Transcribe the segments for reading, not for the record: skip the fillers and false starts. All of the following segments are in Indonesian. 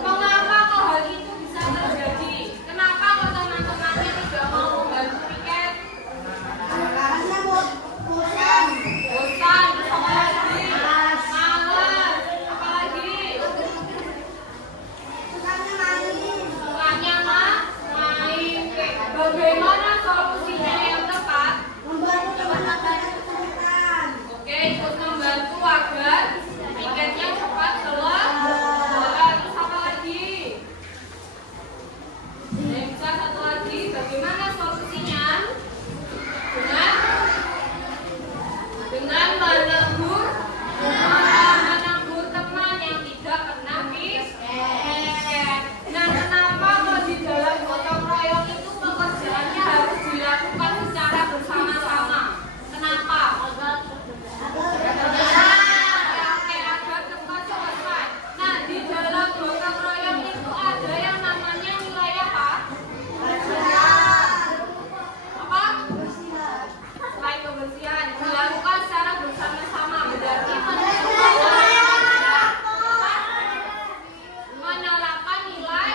Mengapa kok hal itu bisa terjadi? Kenapa kok teman-teman Bagaimana solusinya yang tepat? Membantu teman-teman kesulitan. Oke, ikut membantu agar tiketnya cepat selesai. Terus apa lagi? Bisa satu lagi. Bagaimana solusinya? Dengan menegur teman yang tidak kena tiket. Nah, kenapa kok di dalam gotong royong itu pekerjaannya harus dilakukan secara bersama-sama? Kenapa? Agar cepat selesai. Nah, di dalam gotong royong itu ada yang namanya nilai apa? Apa? Selain kebersihan, dilakukan secara bersama-sama. Berarti menerapkan nilai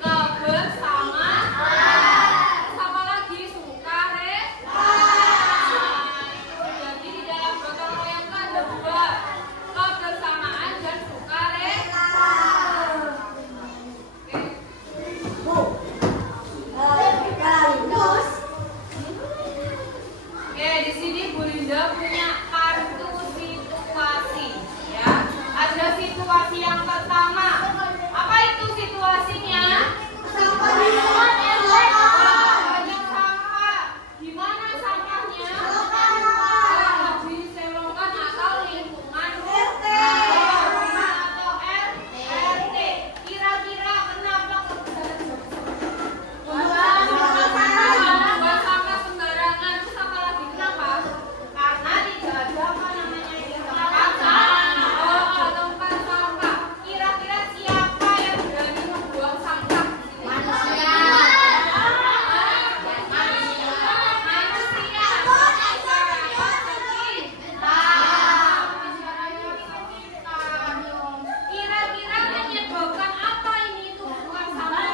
kebersamaan. Apa lagi? Sukarela. Jadi di dalam gotong royong itu ada dua, kebersamaan dan sukarela. Sekaligus Oke, di sini Bu Linda punya kartu situasi, ya. Ada situasi yang pertama. Apa itu situasinya? Banyak sampah. Gimana sampahnya? Di selokan atau lingkungan rumah atau RT. Kira-kira kenapa buang sampah sembarangan? Terus apa lagi? Kenapa? Karena tidak ada apa namanya tempat sampah. Kira-kira siapa yang berani membuang sampah? Manusia. Kira-kira menyebabkan apa ini tumpukan sampah?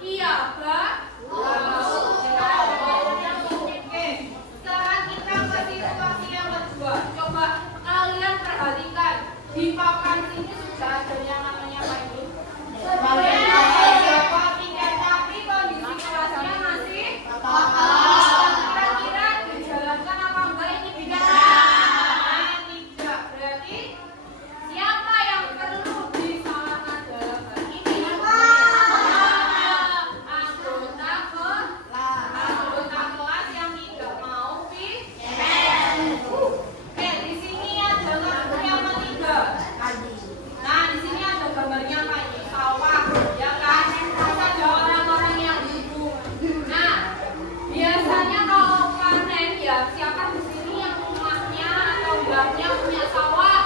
Iya, Mbak. Oke, sekarang kita ke situasi yang kedua. Coba kalian perhatikan di papan sini sudah ada yang namanya apa ini? Beberapa tiket, tapi kondisi kelasnya masih kira-kira dijalankan apa enggak ini tiketnya? Tidak. Berarti siapa yang perlu disalahkan dalam hal ini? Anggota kelas yang tidak mau tiket. Oke, di sini ada kartu yang ketiga. Nah, di sini ada gambarnya apa ini? Sawah, ya kan? Terus ada orang-orang yang duduk. Nah, biasanya kalau panen ya siapa di sini yang rumahnya atau mbaknya punya sawah?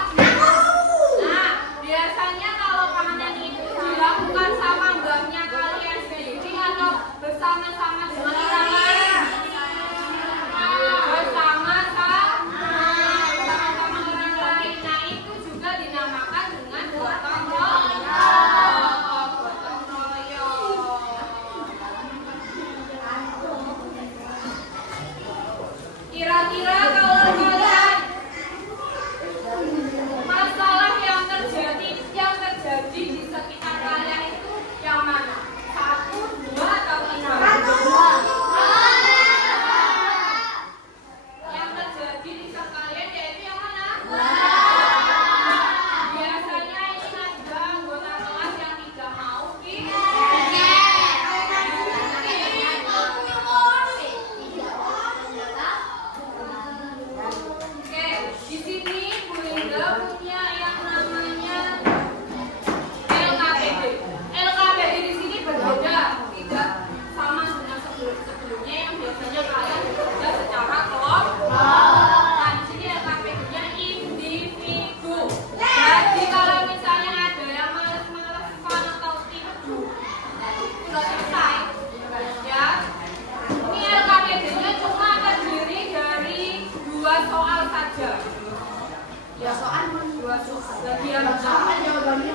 Nah, biasanya kalau panen itu dilakukan sama mbaknya kalian sendiri atau bersama-sama dengan orang lain? Bersama-sama orang lain. Nah, itu juga dinamakan dengan gotong royong. Gotong royong. Kira-kira kalau kalian masalah yang terjadi di sekitar kalian itu yang mana? 1, 2 atau 3? Yang terjadi di sekalian yaitu yang mana? Biasanya ini ada anggota kelas yang tidak mau Oke, di sini Bu Linda punya yang namanya LKPD. LKPD di sini berbeda, tidak sama dengan sebelumnya yang biasanya kalian bekerja secara kelompok. Nah, di sini LKPD-nya individu. Jadi kalau misalnya ada yang males-malesan atau tidur, sudah selesai, ya. Ini LKPD-nya cuma terdiri dari 2 soal saja. Ya, soal 2 soal. Bagian jawabannya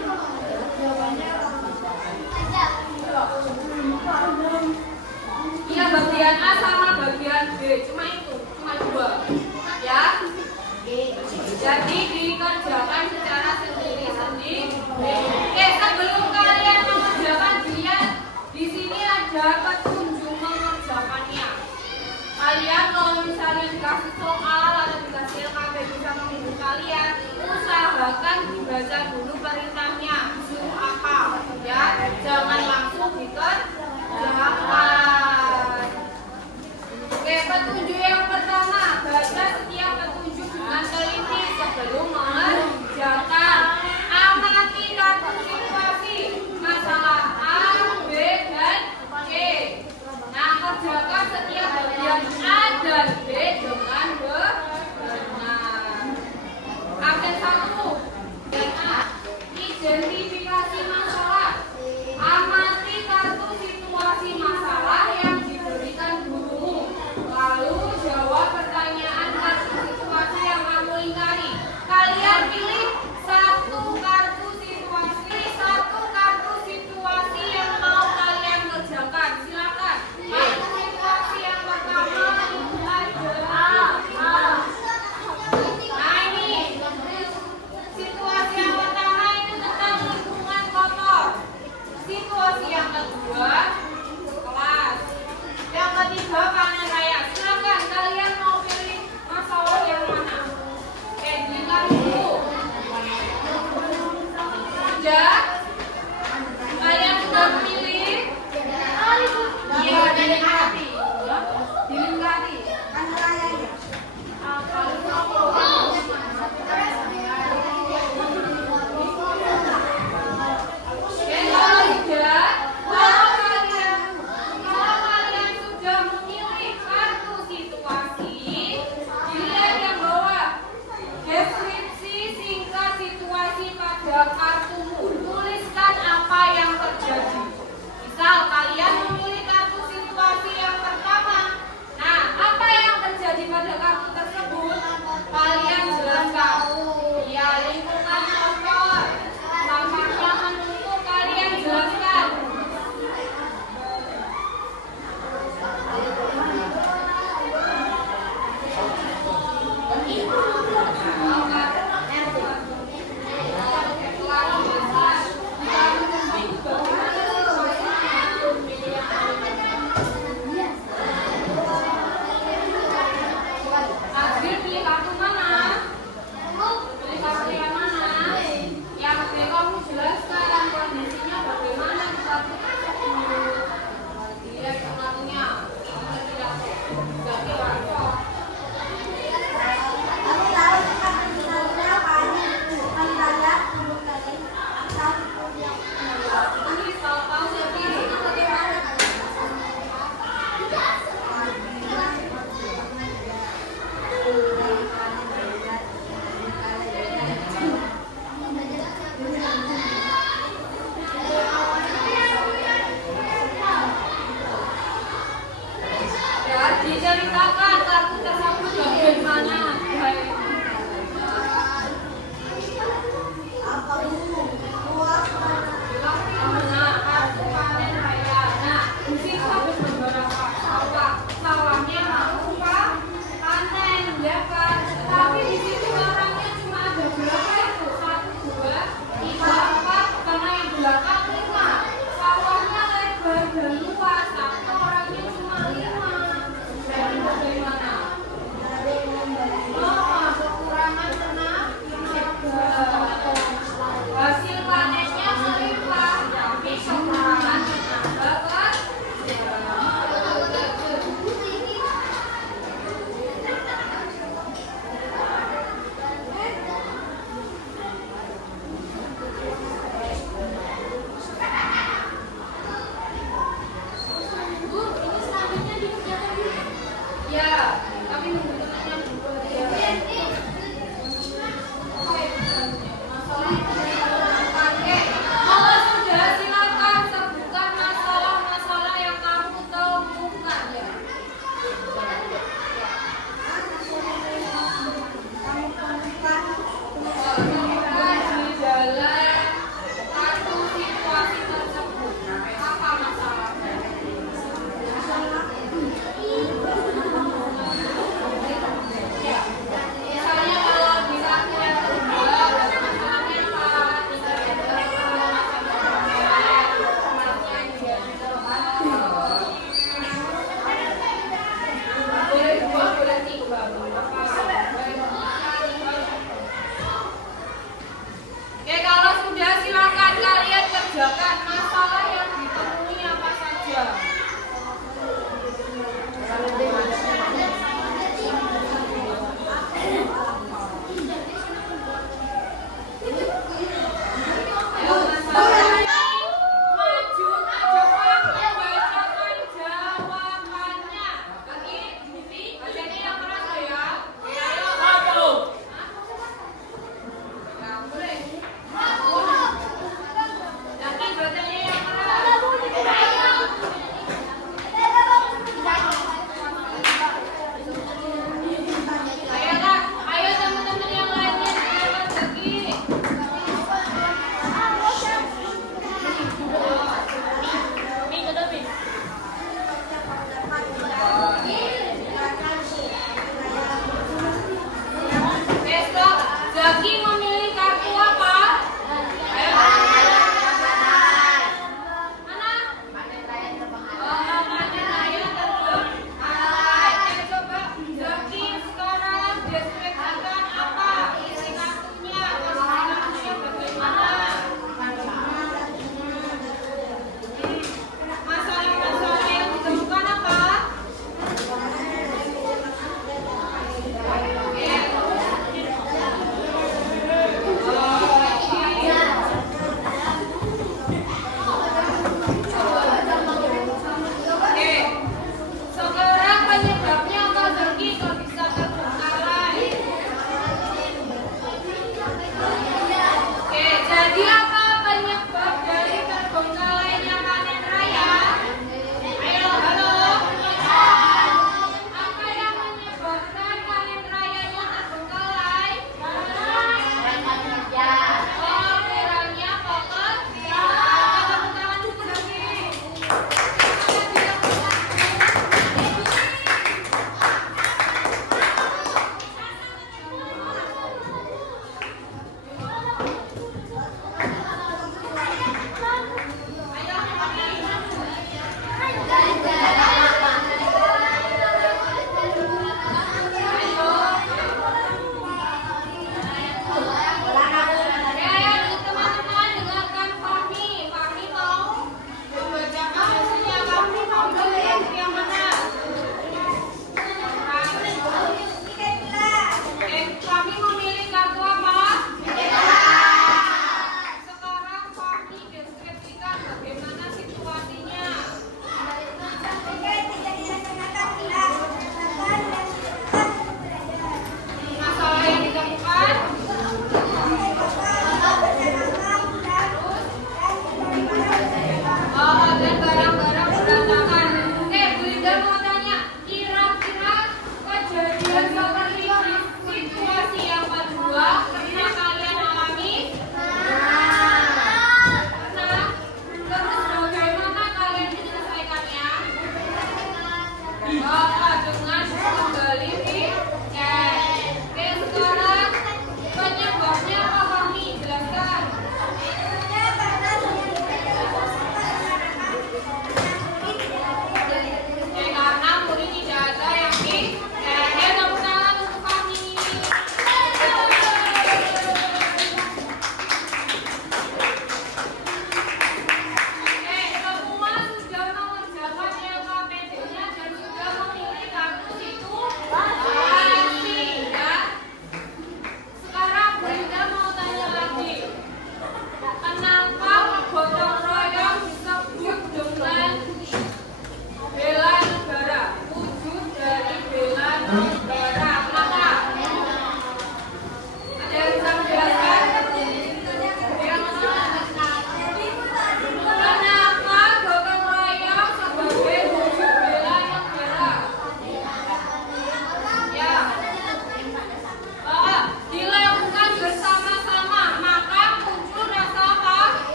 iya, bagian A sama bagian B, cuma itu, cuma 2, ya. Jadi dikerjakan kalian dikasih soal atau dikasih LKP bisa menghibur kalian, usahakan dibaca dulu